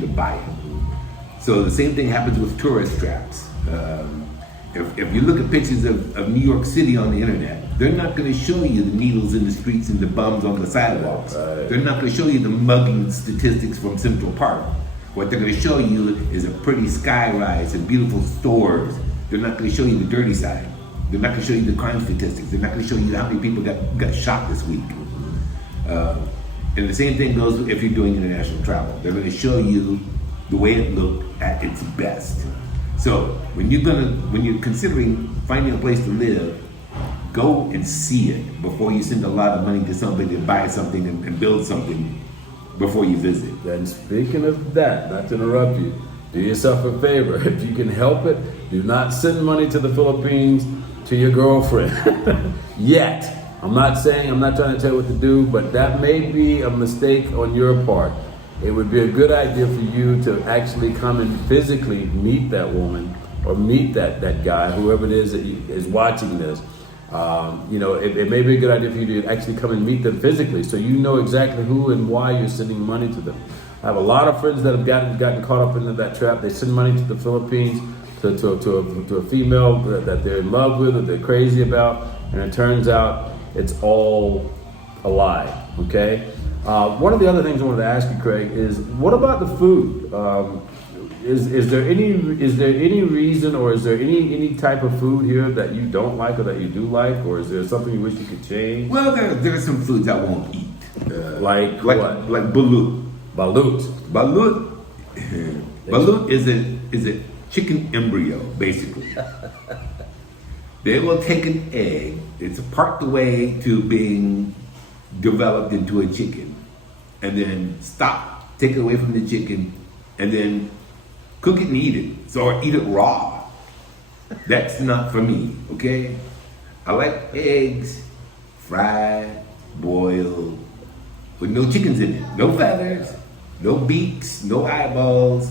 you to buy it. So the same thing happens with tourist traps. If you look at pictures of New York City on the internet, they're not going to show you the needles in the streets and the bums on the sidewalks. Right. They're not going to show you the mugging statistics from Central Park. What they're going to show you is a pretty skyrise and beautiful stores. They're not going to show you the dirty side. They're not going to show you the crime statistics. They're not going to show you how many people got shot this week. And the same thing goes if you're doing international travel. They're going to show you the way it looked at its best. So when you're considering finding a place to live, go and see it before you send a lot of money to somebody to buy something and build something before you visit. And speaking of that, not to interrupt you, do yourself a favor. If you can help it, do not send money to the Philippines to your girlfriend yet. I'm not trying to tell you what to do, but that may be a mistake on your part. It would be a good idea for you to actually come and physically meet that woman or meet that guy, whoever it is that is watching this. It may be a good idea for you to actually come and meet them physically, so you know exactly who and why you're sending money to them. I have a lot of friends that have gotten caught up into that trap. They send money to the Philippines to a female that they're in love with or they're crazy about, and it turns out it's all a lie. Okay. One of the other things I wanted to ask you, Craig, is what about the food? Is there any reason, or is there any type of food here that you don't like or that you do like, or is there something you wish you could change? Well, there are some foods I won't eat. Like what? Like balut. Balut. Balut is a chicken embryo, basically. They will take an egg. It's part the way to being developed into a chicken, and then take it away from the chicken, and then cook it and eat it. Or eat it raw. That's not for me, okay? I like eggs, fried, boiled, with no chickens in it. No feathers, no beaks, no eyeballs,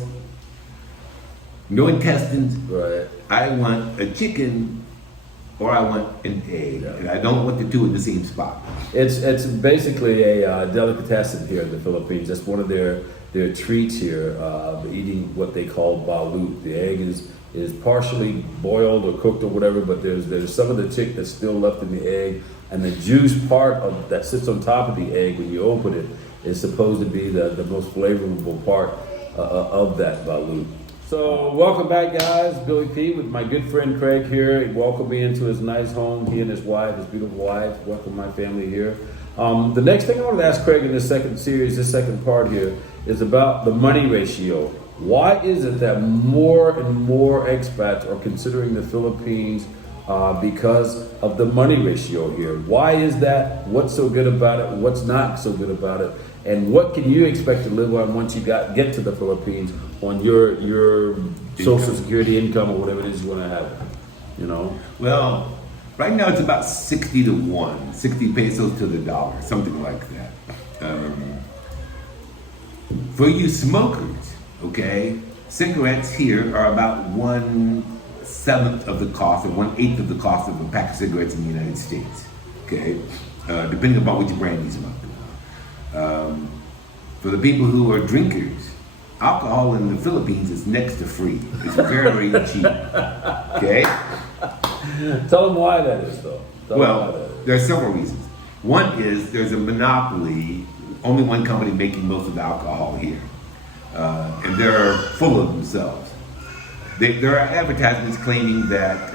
no intestines. Right. I want a chicken or I want an egg. Yeah. And I don't want the two in the same spot. It's basically a delicatessen here in the Philippines. That's one of their treats here, eating what they call balut. The egg is partially boiled or cooked or whatever, but there's some of the chick that's still left in the egg, and the juice part that sits on top of the egg when you open it is supposed to be the most flavorful part of that balut. So welcome back, guys. Billy P with my good friend Craig here. He welcomed me into his nice home. He and his wife, his beautiful wife, welcome my family here. The next thing I wanted to ask Craig in this second series, this second part here, is about the money ratio. Why is it that more and more expats are considering the Philippines because of the money ratio here? Why is that? What's so good about it? What's not so good about it? And what can you expect to live on once you get to the Philippines on your social security income or whatever it is you want to have? You know? Well, right now it's about 60 to 1, 60 pesos to the dollar, something like that. For you smokers, okay, cigarettes here are about 1/7 of the cost or 1/8 of the cost of a pack of cigarettes in the United States, okay, depending upon which brand you smoke. For the people who are drinkers, alcohol in the Philippines is next to free. It's very cheap, okay? Tell them why that is, though. Well, there are several reasons. One is there's a monopoly, only one company making most of the alcohol here. And they're full of themselves. There are advertisements claiming that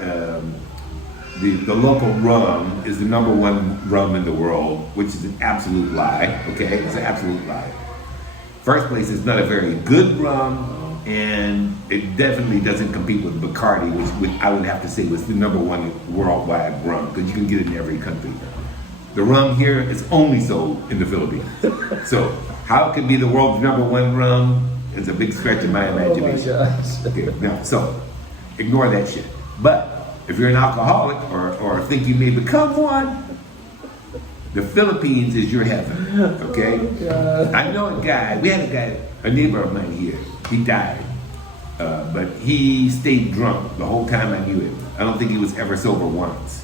the local rum is the #1 rum in the world, which is an absolute lie, okay? It's an absolute lie. First place, it's not a very good rum, and it definitely doesn't compete with Bacardi, which I would have to say was the #1 worldwide rum, because you can get it in every country. The rum here is only sold in the Philippines. So how it could be the world's #1 rum is a big stretch in my imagination. Oh my gosh. Okay, now, so ignore that shit. But if you're an alcoholic or think you may become one, the Philippines is your heaven, okay? Oh, I know a guy, a neighbor of mine here, he died, but he stayed drunk the whole time I knew him. I don't think he was ever sober once.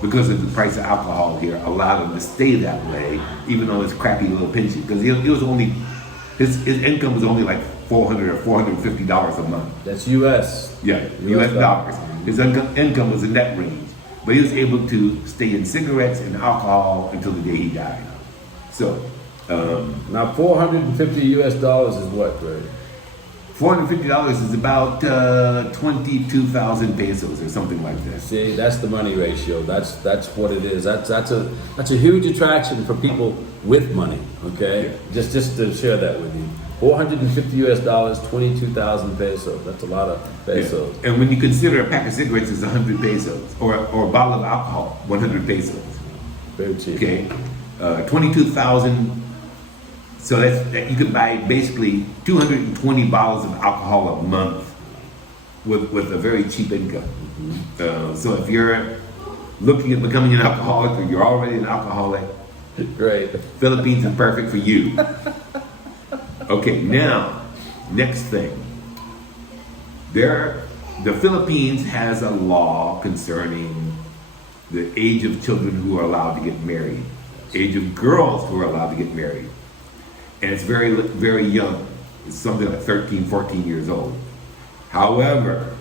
Because of the price of alcohol here allowed him to stay that way, even though it's crappy little pension, because he was only His income was only like $400 or $450 a month. That's U.S. Yeah, U.S. dollars. His income was in that range, but he was able to stay in cigarettes and alcohol until the day he died. So, Now, $450 U.S. is what, Greg? $450 is about 22,000 pesos or something like that. See, that's the money ratio. That's what it is. That's a huge attraction for people with money. Okay, Yeah. just to share that with you. $450 U.S., 22,000 pesos. That's a lot of pesos. Yeah. And when you consider a pack of cigarettes is 100 pesos, or a bottle of alcohol, 100 pesos. Very cheap. Okay, 22,000. So that you could buy basically 220 bottles of alcohol a month with a very cheap income. So if you're looking at becoming an alcoholic, or you're already an alcoholic, Great. Philippines is perfect for you. Okay, now, next thing. The Philippines has a law concerning the age of children who are allowed to get married, age of girls who are allowed to get married. And it's very, very young. It's something like 13, 14 years old. However,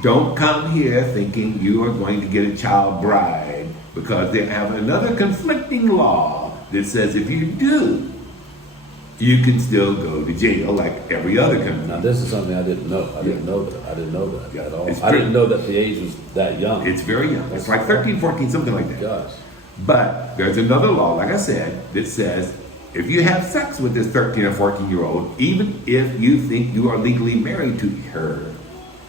don't come here thinking you are going to get a child bride, because they have another conflicting law that says if you do, you can still go to jail like every other country. Now, this is something I didn't know. I didn't know that at all. It's I didn't true. know that the age was that young. It's very young. It's like 13, 14, something like that. Gosh. But there's another law, like I said, that says if you have sex with this 13 or 14-year-old, even if you think you are legally married to her,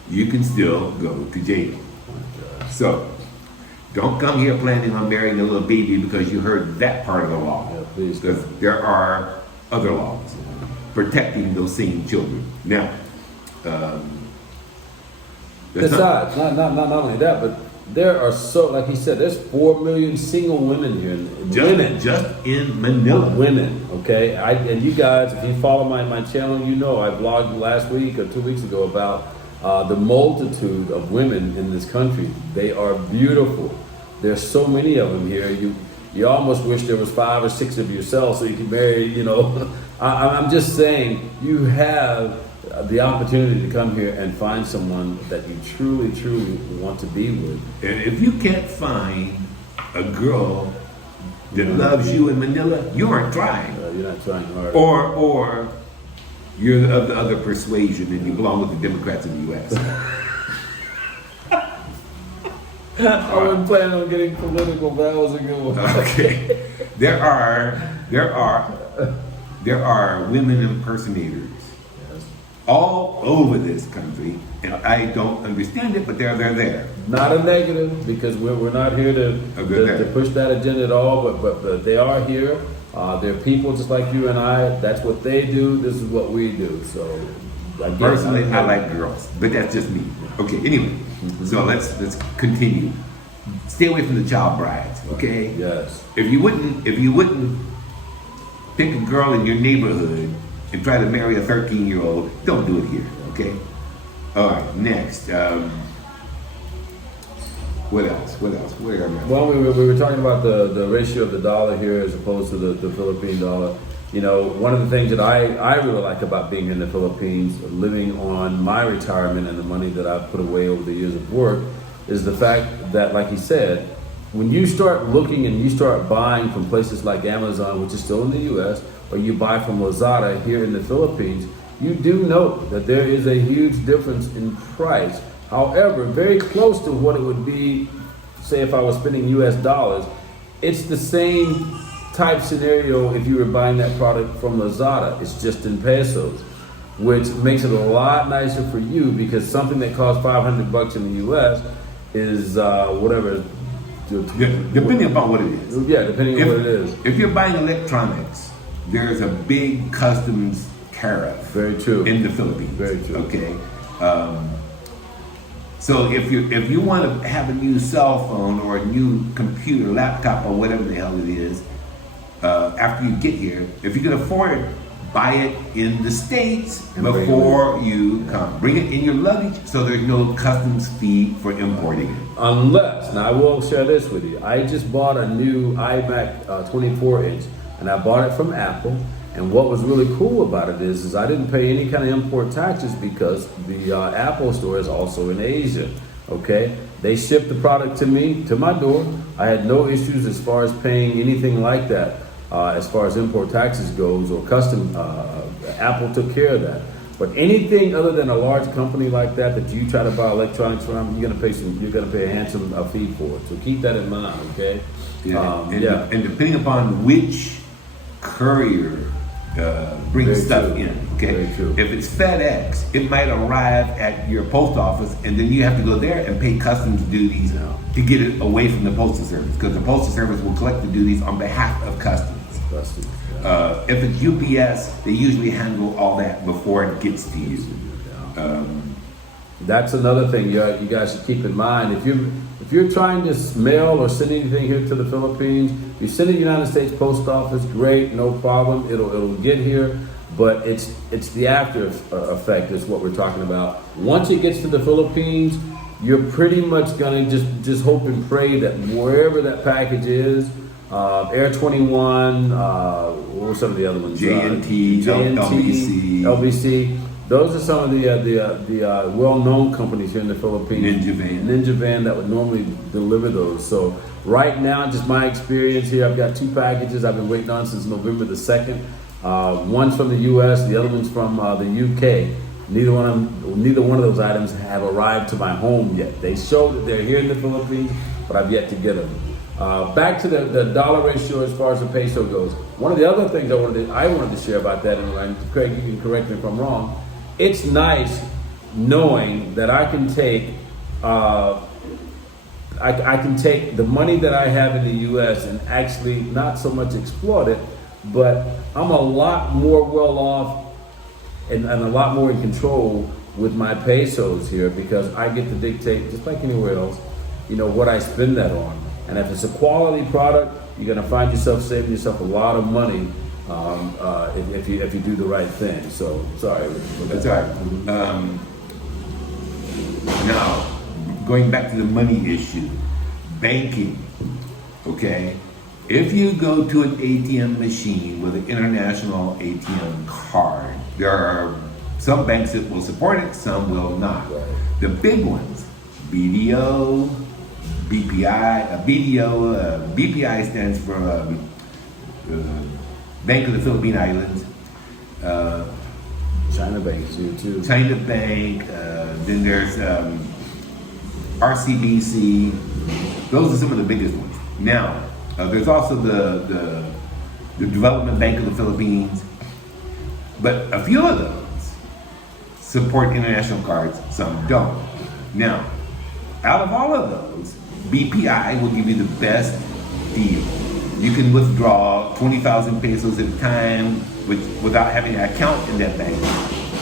you can still go to jail. So, don't come here planning on marrying a little baby because you heard that part of the law. Yeah, please. Because there are other laws protecting those same children. Now, that's not- Besides, not only that, but there are like he said, there's 4 million single women here. Women. just in Manila. Women, okay? And you guys, if you follow my channel, you know I vlogged last week or 2 weeks ago about the multitude of women in this country. They are beautiful. There's so many of them here. You almost wish there was 5 or 6 of yourself so you could marry, you know. I'm just saying, you have the opportunity to come here and find someone that you truly, truly want to be with. And if you can't find a girl that loves you in Manila, you aren't trying. You're not trying hard. Or you're of the other persuasion and you belong with the Democrats in the U.S. I wasn't planning on getting political, but that was a good one. Okay. There are women impersonators Yes. all over this country, and I don't understand it, but they're there. Not a negative, because we're not here to push that agenda at all, but they are here. They're people just like you and I. That's what they do. This is what we do. So, Personally, I like girls, but that's just me. Okay, anyway, so let's continue. Stay away from the child brides, okay? Yes. If you wouldn't pick a girl in your neighborhood and try to marry a 13-year-old, don't do it here, okay? All right, next. What else? Where am I? Well, we were talking about the ratio of the dollar here as opposed to the Philippine dollar. You know, one of the things that I really like about being in the Philippines, living on my retirement and the money that I've put away over the years of work, is the fact that, like he said, when you start looking and you start buying from places like Amazon, which is still in the U.S., or you buy from Lazada here in the Philippines, you do note that there is a huge difference in price. However, very close to what it would be, say if I was spending US dollars, it's the same type scenario if you were buying that product from Lazada. It's just in pesos, which makes it a lot nicer for you, because something that costs $500 in the US is whatever. Depending upon what it is. Yeah, depending on what it is. If you're buying electronics, there's a big customs tariff. Very true. In the Philippines. Very true. Okay. So if you want to have a new cell phone or a new computer, laptop, or whatever the hell it is, after you get here, if you can afford it, buy it in the States before you come. Bring it in your luggage so there's no customs fee for importing it. Unless, now I will share this with you. I just bought a new iMac 24-inch, and I bought it from Apple. And what was really cool about it is I didn't pay any kind of import taxes because the Apple store is also in Asia. Okay, they shipped the product to me, to my door. I had no issues as far as paying anything like that, as far as import taxes goes or custom. Apple took care of that. But anything other than a large company like that you try to buy electronics from, you're gonna pay a handsome fee for it. So keep that in mind, okay? Yeah, and depending upon which courier brings Very stuff true. in, okay? Very true. If it's FedEx, it might arrive at your post office, and then you have to go there and pay customs duties to get it away from the postal service, because the postal service will collect the duties on behalf of customs. Customs, If it's UPS, they usually handle all that before it gets to you. That's another thing you guys should keep in mind. If you're trying to mail or send anything here to the Philippines, you send it to the United States Post Office, great, no problem. It'll get here, but it's the after effect is what we're talking about. Once it gets to the Philippines, you're pretty much gonna just hope and pray that wherever that package is, Air 21, what were some of the other ones? JNT, LBC. LBC. Those are some of the well-known companies here in the Philippines. Ninja Van that would normally deliver those. So right now, just my experience here, I've got 2 packages I've been waiting on since November the 2nd. One's from the U.S., the other one's from the U.K. Neither one of those items have arrived to my home yet. They show that they're here in the Philippines, but I've yet to get them. Back to the dollar ratio as far as the peso goes. One of the other things I wanted to share about that, and Craig, you can correct me if I'm wrong. It's nice knowing that I can take I can take the money that I have in the U.S. and actually not so much exploit it, but I'm a lot more well off and a lot more in control with my pesos here because I get to dictate, just like anywhere else, what I spend that on. And if it's a quality product, you're gonna find yourself saving yourself a lot of money if you do the right thing. So sorry. That's all right. Now, going back to the money issue, banking. Okay, if you go to an ATM machine with an international ATM card, there are some banks that will support it, some will not. Right. The big ones, BDO, BPI, BPI stands for Bank of the Philippine Islands. China Bank is here too. China Bank. Then there's RCBC. Those are some of the biggest ones. Now, there's also the Development Bank of the Philippines. But a few of those support international cards, some don't. Now, out of all of those, BPI will give you the best deal. You can withdraw 20,000 pesos at a time without having an account in that bank,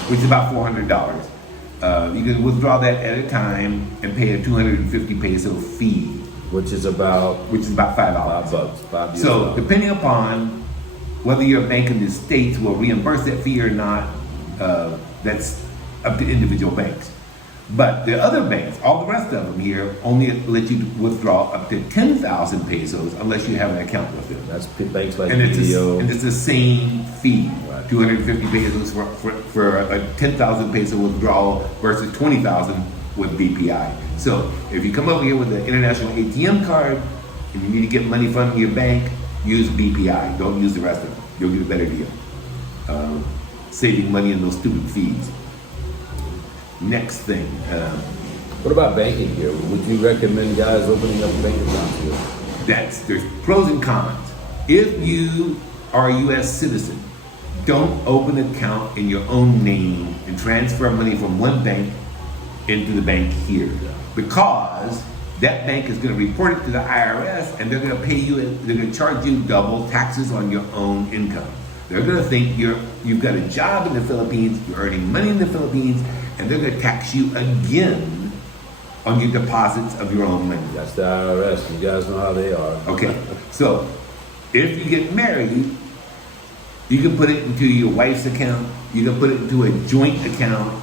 which is about $400. You can withdraw that at a time and pay a 250 peso fee, Which is about $5. $5. So depending upon whether your bank in the States will reimburse that fee or not, that's up to individual banks. But the other banks, all the rest of them here, only let you withdraw up to 10,000 pesos unless you have an account with them. That's banks like And BDO. it's the same fee, Right. 250 pesos for a 10,000 peso withdrawal versus 20,000 with BPI. So if you come over here with an international ATM card and you need to get money from your bank, use BPI. Don't use the rest of them. You'll get a better deal. Saving money in those stupid fees. Next thing. What about banking here? Would you recommend guys opening up bank accounts here? There's pros and cons. If you are a U.S. citizen, don't open an account in your own name and transfer money from one bank into the bank here, because that bank is going to report it to the IRS and they're going to pay you. They're going to charge you double taxes on your own income. They're going to think you've got a job in the Philippines, you're earning money in the Philippines, and they're going to tax you again on your deposits of your own money. That's the IRS. You guys know how they are. Okay, so if you get married, you can put it into your wife's account. You can put it into a joint account.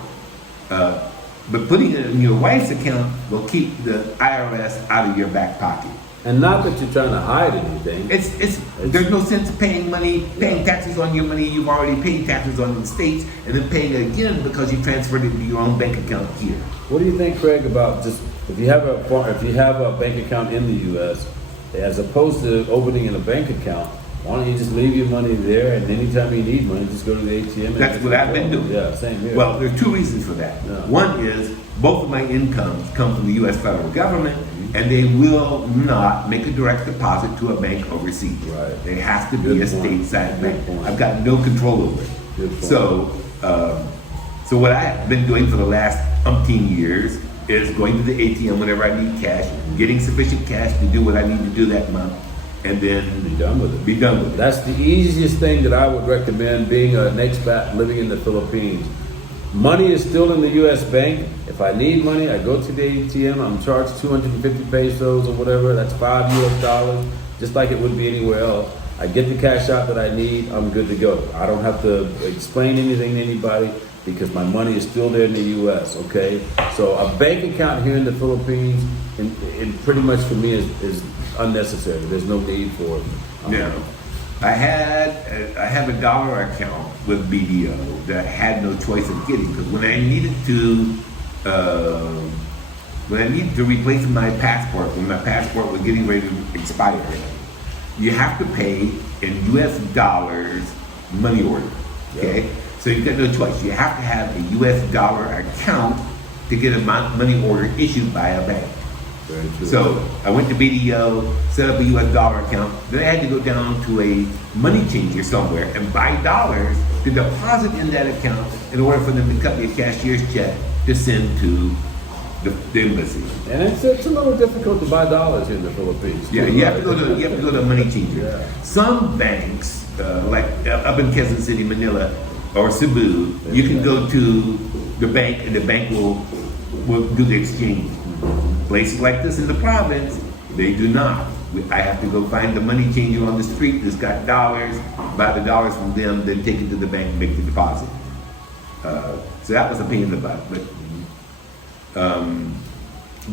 But putting it in your wife's account will keep the IRS out of your back pocket. And not that you're trying to hide anything. There's no sense paying taxes on your money you've already paid taxes on in the States, and then paying it again because you transferred it to your own bank account here. What do you think, Craig, about just if you have a bank account in the U.S. as opposed to opening in a bank account? Why don't you just leave your money there, and anytime you need money, just go to the ATM? That's what I've been doing. Yeah, same here. Well, there's two reasons for that. Yeah. One is both of my incomes come from the U.S. federal government, and they will not make a direct deposit to a bank overseas. Right. It has to be Good a point. stateside Good bank. point. I've got no control over it. Good point. So what I've been doing for the last umpteen years is going to the ATM whenever I need cash, getting sufficient cash to do what I need to do that month, and then Be done with it. be done with it. That's the easiest thing that I would recommend being an expat living in the Philippines. Money is still in the U.S. bank. If I need money, I go to the ATM. I'm charged 250 pesos or whatever. That's $5 US, just like it would be anywhere else. I get the cash out that I need. I'm good to go. I don't have to explain anything to anybody because my money is still there in the U.S. Okay, so a bank account here in the Philippines, and pretty much for me is unnecessary. There's no need for it. Now, I have a dollar account with BDO that I had no choice of getting because when I needed to replace my passport, when my passport was getting ready to expire, you have to pay in U.S. dollars money order. Okay, so you got no choice. You have to have a U.S. dollar account to get a money order issued by a bank. Very true. So I went to BDO, set up a US dollar account. Then I had to go down to a money changer somewhere and buy dollars to deposit in that account in order for them to cut me a cashier's check to send to the embassy. And it's a little difficult to buy dollars in the Philippines. Yeah, too, you have to right? go to a money changer. Yeah. Some banks, like up in Quezon City, Manila, or Cebu, you can go to the bank and the bank will do the exchange. Places like this in the province, they do not. I have to go find the money changer on the street that's got dollars, buy the dollars from them, then take it to the bank and make the deposit. So that was a pain in the butt.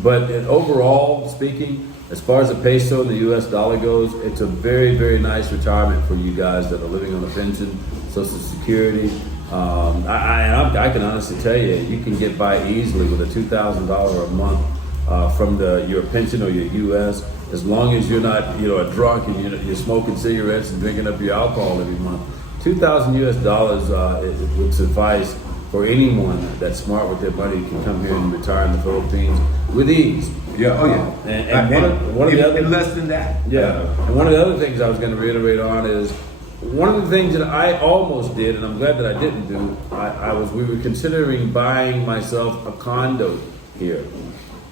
But overall speaking, as far as the peso and the U.S. dollar goes, it's a very, very nice retirement for you guys that are living on a pension, Social Security. I can honestly tell you, you can get by easily with a $2,000 a month from your pension or your U.S. as long as you're not, a drunk and you're smoking cigarettes and drinking up your alcohol every month. $2,000 US it would suffice for anyone that's smart with their money can come here and retire in the Philippines with ease. Yeah, oh yeah. And one of the other less than that. Yeah, and one of the other things I was going to reiterate on is one of the things that I almost did, and I'm glad that I didn't do. We were considering buying myself a condo here.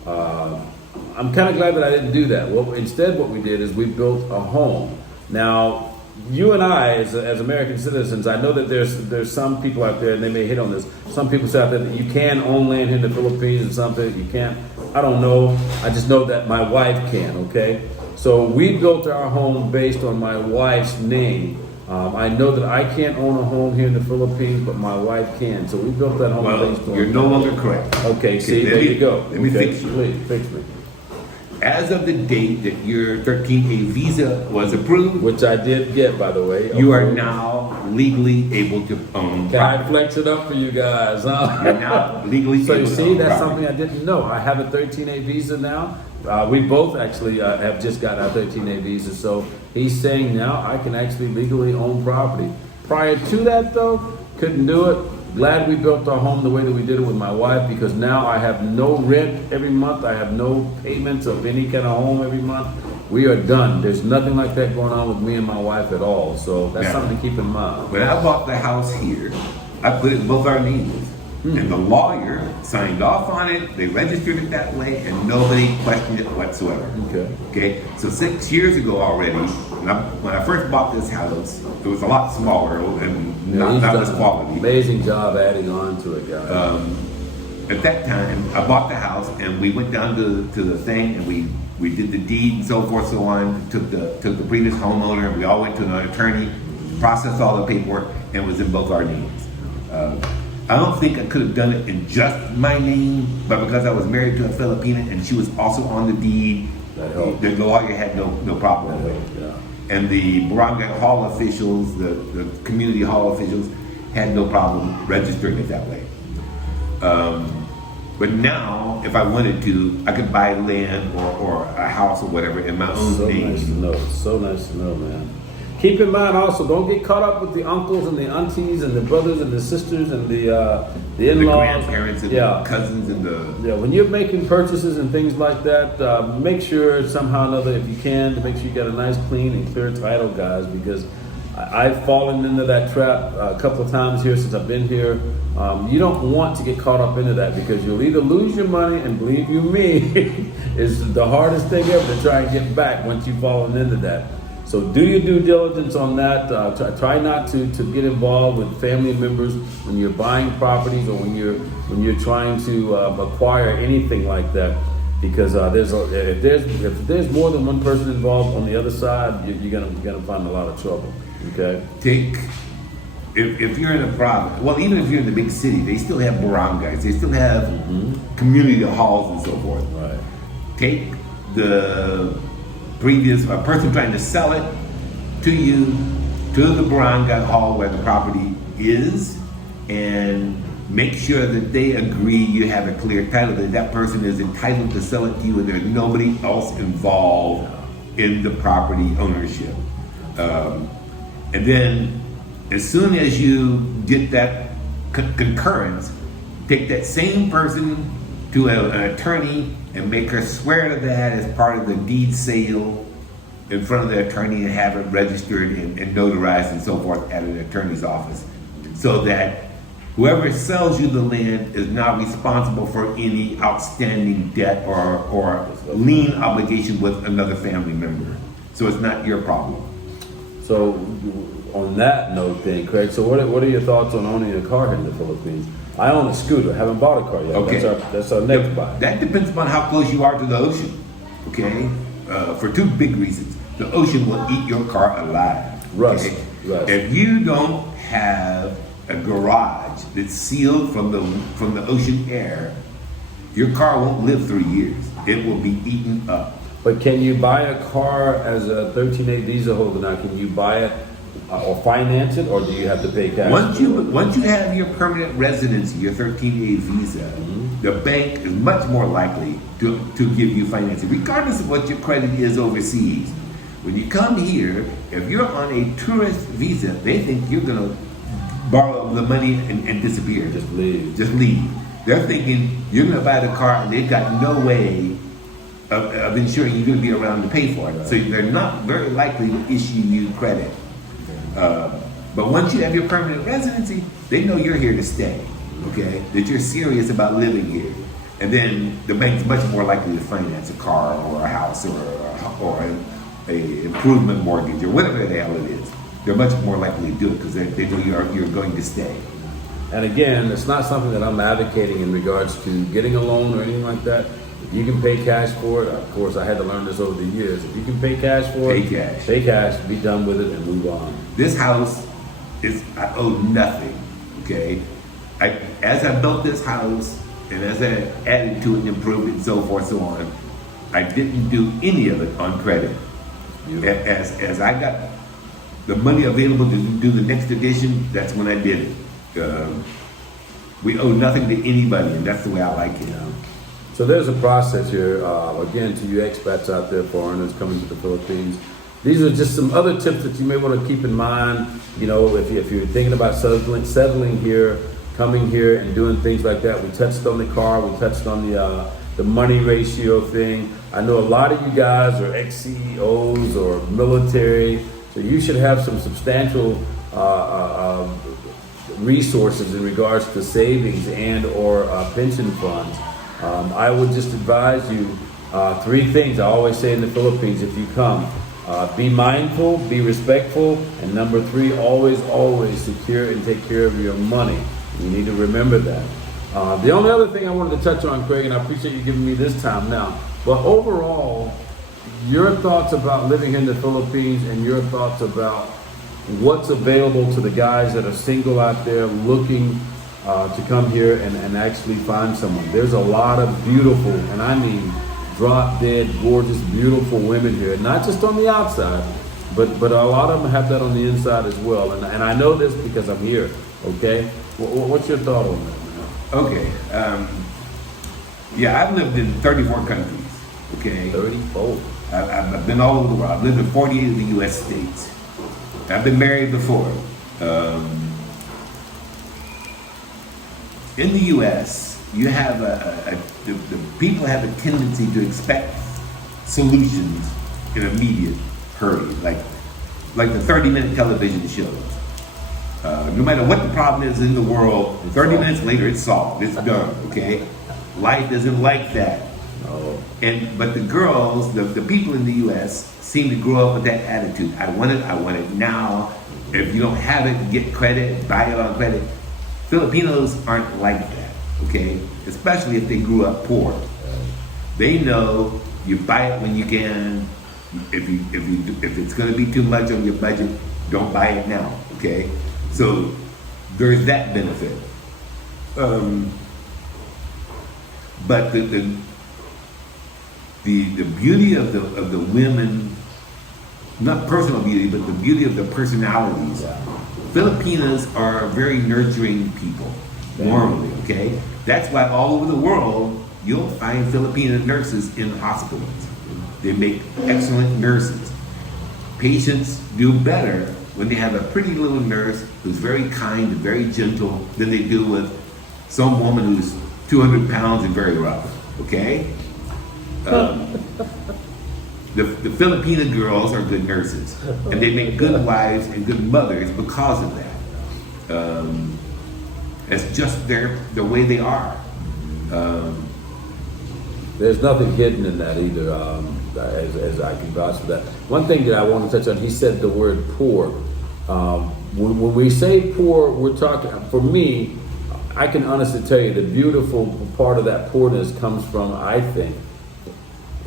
I'm kind of glad that I didn't do that. Well, instead, what we did is we built a home. Now, you and I, as American citizens, I know that there's some people out there, and they may hit on this. Some people say out there that you can own land here in the Philippines and something you can't. I don't know. I just know that my wife can. Okay, so we built our home based on my wife's name. I know that I can't own a home here in the Philippines, but my wife can. So we built that home based on. You're no longer correct. Okay, see, there you go. Let me fix you. Please, fix me. As of the date that your 13A visa was approved, Which I did get, by the way. you are now legally able to own Can I property. flex it up for you guys? Huh? You're now legally So able you to see, own that's property. something I didn't know. I have a 13A visa now. We both actually have just gotten our 13A visa. So he's saying now I can actually legally own property. Prior to that, though, couldn't do it. Glad we built our home the way that we did it with my wife because now I have no rent every month. I have no payments of any kind of home every month. We are done. There's nothing like that going on with me and my wife at all. So that's Yeah. something to keep in mind. When I bought the house here, I put it in both our names. And the lawyer signed off on it, they registered it that way, and nobody questioned it whatsoever. Okay, so 6 years ago already, when I first bought this house, it was a lot smaller and not He's this done an quality. amazing job adding on to it, guys. At that time, I bought the house and we went down to the thing and we did the deed and so forth, so on, took the previous homeowner, we all went to an attorney, processed all the paperwork, and it was in both our names. I don't think I could have done it in just my name, but because I was married to a Filipina and she was also on the deed, That helped. The lawyer had no problem with it. Yeah. And the Barangay Hall officials, the community hall officials, had no problem registering it that way. But now, if I wanted to, I could buy land or a house or whatever in my own So name. nice to know. So nice to know, man. Keep in mind also, don't get caught up with the uncles and the aunties and the brothers and the sisters and the The in-laws. grandparents and Yeah. the cousins and the Yeah, when you're making purchases and things like that, make sure somehow or another, if you can, to make sure you got a nice, clean, and clear title, guys, because I've fallen into that trap a couple of times here since I've been here. You don't want to get caught up into that because you'll either lose your money, and believe you me, it's the hardest thing ever to try and get back once you've fallen into that. So do your due diligence on that. Try not to get involved with family members when you're buying properties or when you're trying to acquire anything like that, because if there's more than one person involved on the other side, you're gonna find a lot of trouble. Okay. if you're in a province, well, even if you're in the big city, they still have barangays, they still have community halls and so forth. Right. Take the previous person trying to sell it to you to the barangay hall where the property is, and make sure that they agree you have a clear title, that that person is entitled to sell it to you and there's nobody else involved in the property ownership. And then as soon as you get that concurrence, take that same person to an attorney and make her swear to that as part of the deed sale in front of the attorney and have it registered and notarized and so forth at an attorney's office, so that whoever sells you the land is not responsible for any outstanding debt or lien obligation with another family member. So it's not your problem. So on that note then, Craig, so what are your thoughts on owning a car here in the Philippines? I own a scooter, haven't bought a car yet. Okay. That's our next buy. That depends upon how close you are to the ocean, okay? For two big reasons. The ocean will eat your car alive. Rust. Okay? Rust. If you don't have a garage that's sealed from the ocean air, your car won't live 3 years. It will be eaten up. But can you buy a car as a 13A visa holder now? Can you buy it or finance it, or do you have to pay cash? Once you have your permanent residency, your 13A visa, the bank is much more likely to give you financing, regardless of what your credit is overseas. When you come here, if you're on a tourist visa, they think you're gonna borrow the money and disappear. Just leave. Just leave. They're thinking you're gonna buy the car and they've got no way of ensuring you're gonna be around to pay for it. Right. So they're not very likely to issue you credit. But once you have your permanent residency, they know you're here to stay, okay? That you're serious about living here. And then the bank's much more likely to finance a car or a house or a improvement mortgage or whatever the hell it is. They're much more likely to do it because they know you're going to stay. And again, it's not something that I'm advocating in regards to getting a loan or anything like that. If you can pay cash for it, of course, I had to learn this over the years. If you can pay cash for it, pay cash, be done with it, and move on. This house I owe nothing, okay? As I built this house and as I added to it and improved it and so forth, so on, I didn't do any of it on credit. As I got the money available to do the next edition, that's when I did it. We owe nothing to anybody, and that's the way I like it. Yeah. So there's a process here, again, to you expats out there, foreigners coming to the Philippines. These are just some other tips that you may want to keep in mind. You know, if you're thinking about settling here, coming here and doing things like that. We touched on the car, we touched on the money ratio thing. I know a lot of you guys are ex-CEOs or military, so you should have some substantial resources in regards to savings and or pension funds. I would just advise you 3 things I always say in the Philippines if you come. Be mindful, be respectful, and number 3, always secure and take care of your money. You need to remember that. The only other thing I wanted to touch on, Craig, and I appreciate you giving me this time now, but overall, your thoughts about living in the Philippines and your thoughts about what's available to the guys that are single out there looking to come here and actually find someone. There's a lot of beautiful, and I mean drop dead, gorgeous, beautiful women here, not just on the outside, but a lot of them have that on the inside as well. And I know this because I'm here. Okay, what's your thought on that, man? Okay. Yeah, I've lived in 34 countries. Okay. 34. I've been all over the world. I've lived in 48 of the U.S. states. I've been married before. In the U.S., you have the people have a tendency to expect solutions in immediate hurry, like the 30-minute television shows. No matter what the problem is in the world, 30 minutes later it's solved. It's done. Okay. Life isn't like that. No. But the girls, the people in the U.S. seem to grow up with that attitude. I want it now. If you don't have it, get credit, buy it on credit. Filipinos aren't like that, okay? Especially if they grew up poor. They know you buy it when you can. If it's going to be too much on your budget, don't buy it now, okay? So there's that benefit. But the beauty of the women, not personal beauty, but the beauty of their personalities. Yeah. Filipinas are very nurturing people, normally, okay? That's why all over the world, you'll find Filipino nurses in hospitals. They make excellent nurses. Patients do better when they have a pretty little nurse who's very kind and very gentle than they do with some woman who's 200 pounds and very rough, okay? The Filipino girls are good nurses, and they make good wives and good mothers because of that. It's just the way they are. There's nothing hidden in that either, as I can vouch for that. One thing that I want to touch on, he said the word poor. When we say poor, we're talking, for me, I can honestly tell you the beautiful part of that poorness comes from, I think,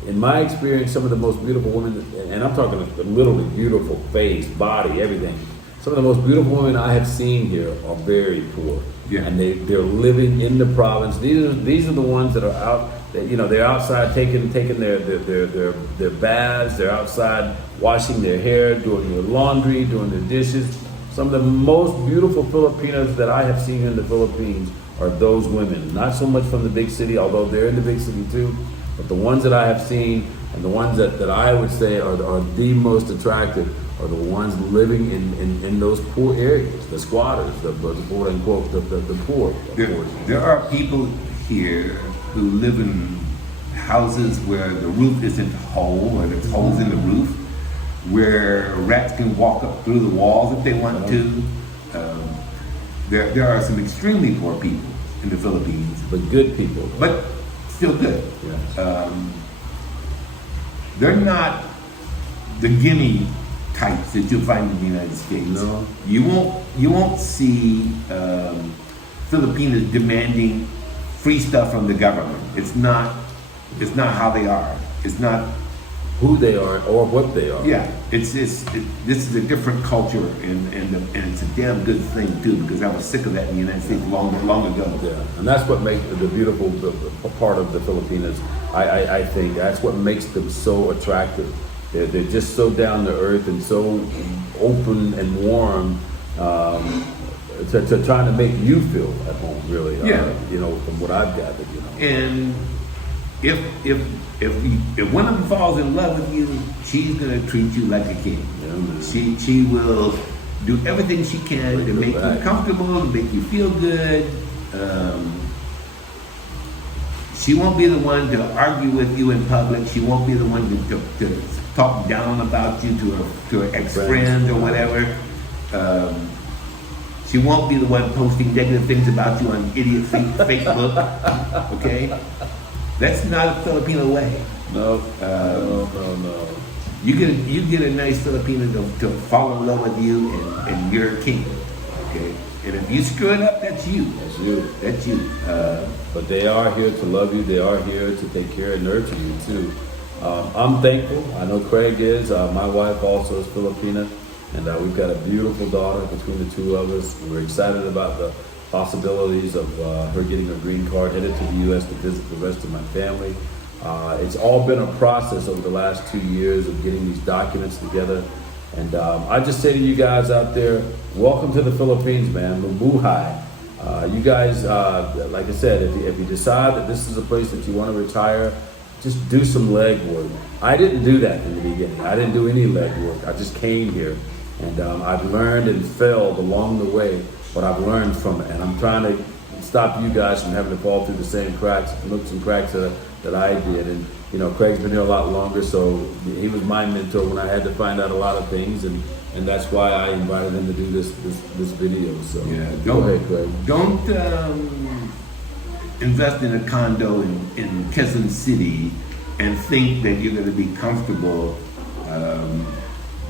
in my experience, some of the most beautiful women, and I'm talking literally beautiful face, body, everything. Some of the most beautiful women I have seen here are very poor, yeah. And they're living in the province. These are the ones that are out. They're outside taking their baths. They're outside washing their hair, doing their laundry, doing their dishes. Some of the most beautiful Filipinas that I have seen in the Philippines are those women. Not so much from the big city, although they're in the big city too. But the ones that I have seen and the ones that I would say are the most attractive are the ones living in those poor areas, the squatters, the quote unquote, the poor. There are people here who live in houses where the roof isn't whole, or there's holes in the roof, where rats can walk up through the walls if they want to. There are some extremely poor people in the Philippines, But good people. but still good. Yes. They're not the gimme types that you'll find in the United States. No. You won't see Filipinos demanding free stuff from the government. It's not how they are. It's not Who they are or what they are. Yeah, this is a different culture, and it's a damn good thing too, because I was sick of that in the United States long ago. Yeah, and that's what makes the beautiful part of the Filipinas. I think that's what makes them so attractive. They're just so down to earth and so open and warm to trying to make you feel at home. Really, Yeah. From what I've gathered. And if one of them falls in love with you, she's gonna treat you like a king. Yeah, man. She will do everything she can to make you back. comfortable, to make you feel good. She won't be the one to argue with you in public. She won't be the one to talk down about you to her ex-friends or whatever. She won't be the one posting negative things about you on idiot Facebook. Okay? That's not a Filipino way. No. You get a nice Filipino to fall in love with you, and you're a king. Okay? And if you screw it up, that's you. That's you. That's you. But they are here to love you. They are here to take care and nurture you too. I'm thankful. I know Craig is. My wife also is Filipina, and we've got a beautiful daughter between the two of us. We're excited about the possibilities of her getting a green card, headed to the U.S. to visit the rest of my family. It's all been a process over the last 2 years of getting these documents together. And I just say to you guys out there, welcome to the Philippines, man. Mabuhay. You guys, like I said, if you decide that this is a place that you want to retire, just do some legwork. I didn't do that in the beginning. I didn't do any legwork. I just came here, and I've learned and failed along the way, but I've learned from it. And I'm trying to stop you guys from having to fall through the same cracks, nooks and cracks that I did. And you know, Craig's been here a lot longer, so he was my mentor when I had to find out a lot of things, and that's why I invited him to do this video. So Yeah, go ahead, Craig. Don't invest in a condo in Quezon City and think that you're going to be comfortable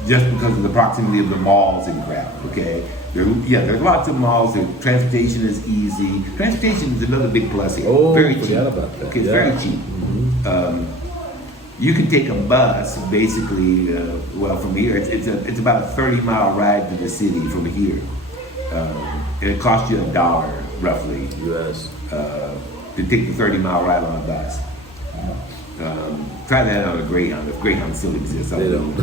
just because of the proximity of the malls and crap. Okay, there's lots of malls. Transportation is easy. Transportation is another big plus here. Oh, very cheap. forgot about that. Okay, it's Yeah. very cheap. You can take a bus, basically. From here, it's about a 30-mile ride to the city from here, and it costs you $1 roughly U.S. to take the 30-mile ride on a bus. Try that on a Greyhound, if Greyhound still exists, I They believe.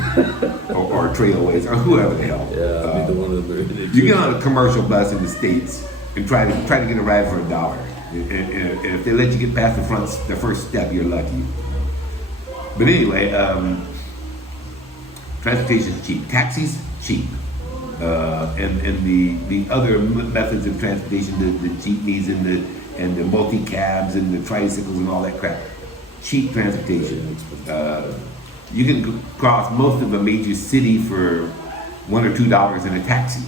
or Trailways, or whoever the hell. Yeah, I mean, the one of the You get on a commercial bus in the States and try to get a ride for $1, and if they let you get past the first step, you're lucky. But anyway, transportation's cheap. Taxis, cheap. And the other methods of transportation, the jeepneys and the multi-cabs and the tricycles and all that crap. Cheap transportation. You can cross most of a major city for $1 or $2 in a taxi.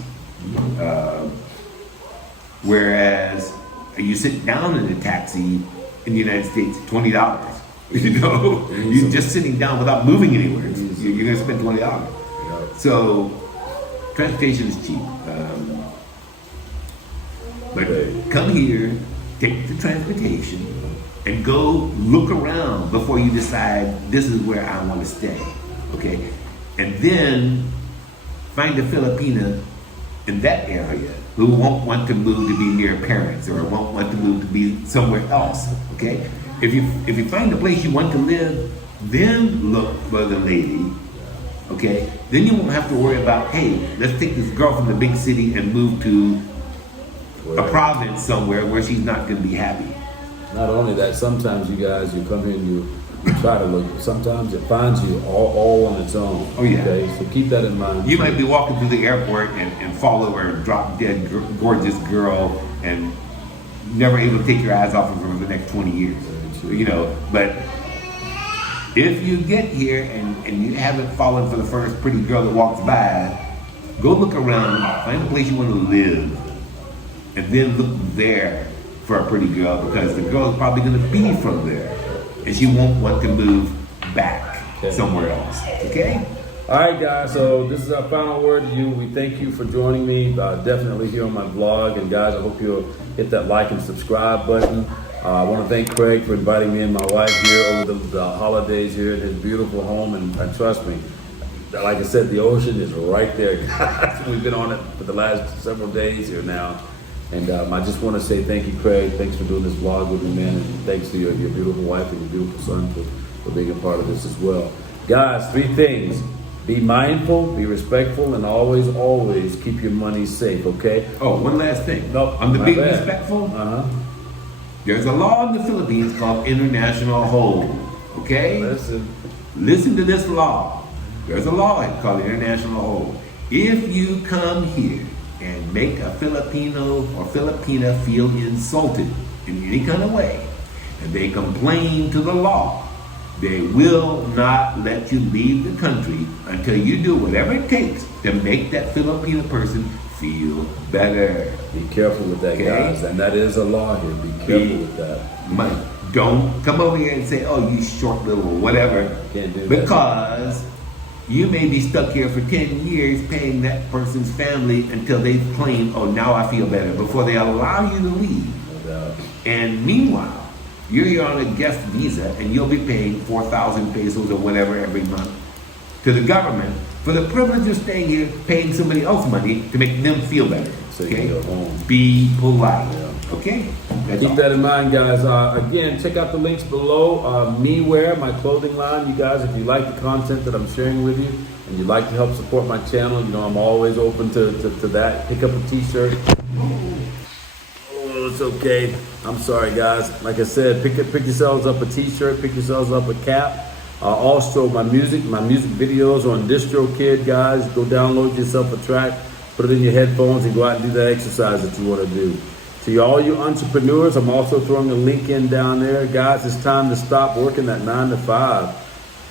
Whereas you sit down in a taxi in the United States, $20. You know, you're just sitting down without moving anywhere. You're going to spend $20. So transportation is cheap. But come here, take the transportation, and go look around before you decide this is where I want to stay. Okay? And then find a Filipina in that area who won't want to move to be near parents or won't want to move to be somewhere else. Okay? If you find a place you want to live, then look for the lady. Okay? Then you won't have to worry about, hey, let's take this girl from the big city and move to a province somewhere where she's not going to be happy. Not only that, sometimes you guys, you come here and you try to look. Sometimes it finds you all on its own. Oh, yeah. Okay, so keep that in mind. You might be walking through the airport and fall over a drop dead gorgeous girl and never able to take your eyes off of her for the next 20 years. You know, but if you get here and you haven't fallen for the first pretty girl that walks by, go look around, find a place you want to live, and then look there for a pretty girl, because the girl is probably going to be from there, and she won't want to move back somewhere else. Okay? All right, guys. So this is our final word to you. We thank you for joining me. Definitely here on my vlog, and guys, I hope you'll hit that like and subscribe button. I want to thank Craig for inviting me and my wife here over the holidays here in his beautiful home, and trust me, like I said, the ocean is right there, guys. We've been on it for the last several days here now. And I just want to say thank you, Craig. Thanks for doing this vlog with me, man. And thanks to your beautiful wife and your beautiful son for being a part of this as well. Guys, 3 things. Be mindful, be respectful, and always keep your money safe, okay? Oh, one last thing. Nope, On the my being bad. respectful, Uh-huh. there's a law in the Philippines called international hold. Okay? Listen to this law. There's a law called international hold. If you come here and make a Filipino or Filipina feel insulted in any kind of way, and they complain to the law, they will not let you leave the country until you do whatever it takes to make that Filipino person feel better. Be careful with that, Okay. guys. And that is a law here. Be careful with that. Don't come over here and say, oh, you short little whatever. Can't do that. Because you may be stuck here for 10 years paying that person's family until they claim, oh, now I feel better, before they allow you to leave. No doubt. And meanwhile, you're here on a guest visa and you'll be paying 4,000 pesos or whatever every month to the government for the privilege of staying here, paying somebody else money to make them feel better. So you can go home. Be polite. Yeah. Okay, that's Keep all. that in mind, guys. Again, check out the links below. MeWear, my clothing line. You guys, if you like the content that I'm sharing with you and you'd like to help support my channel, you know I'm always open to that. Pick up a t-shirt. Oh, it's okay. I'm sorry, guys. Like I said, pick yourselves up a t-shirt. Pick yourselves up a cap. Also, my music videos on DistroKid, guys. Go download yourself a track, put it in your headphones, and go out and do that exercise that you want to do. To all you entrepreneurs, I'm also throwing a link in down there. Guys, it's time to stop working that 9 to 5.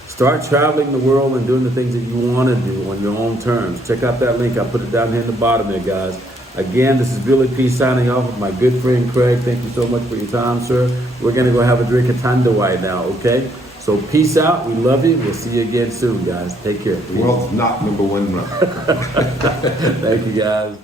Start traveling the world and doing the things that you want to do on your own terms. Check out that link. I put it down here in the bottom there, guys. Again, this is Billy P signing off with my good friend Craig. Thank you so much for your time, sir. We're going to go have a drink of Tandawai now, okay? So peace out. We love you. We'll see you again soon, guys. Take care. The world's not number one runner. Thank you, guys.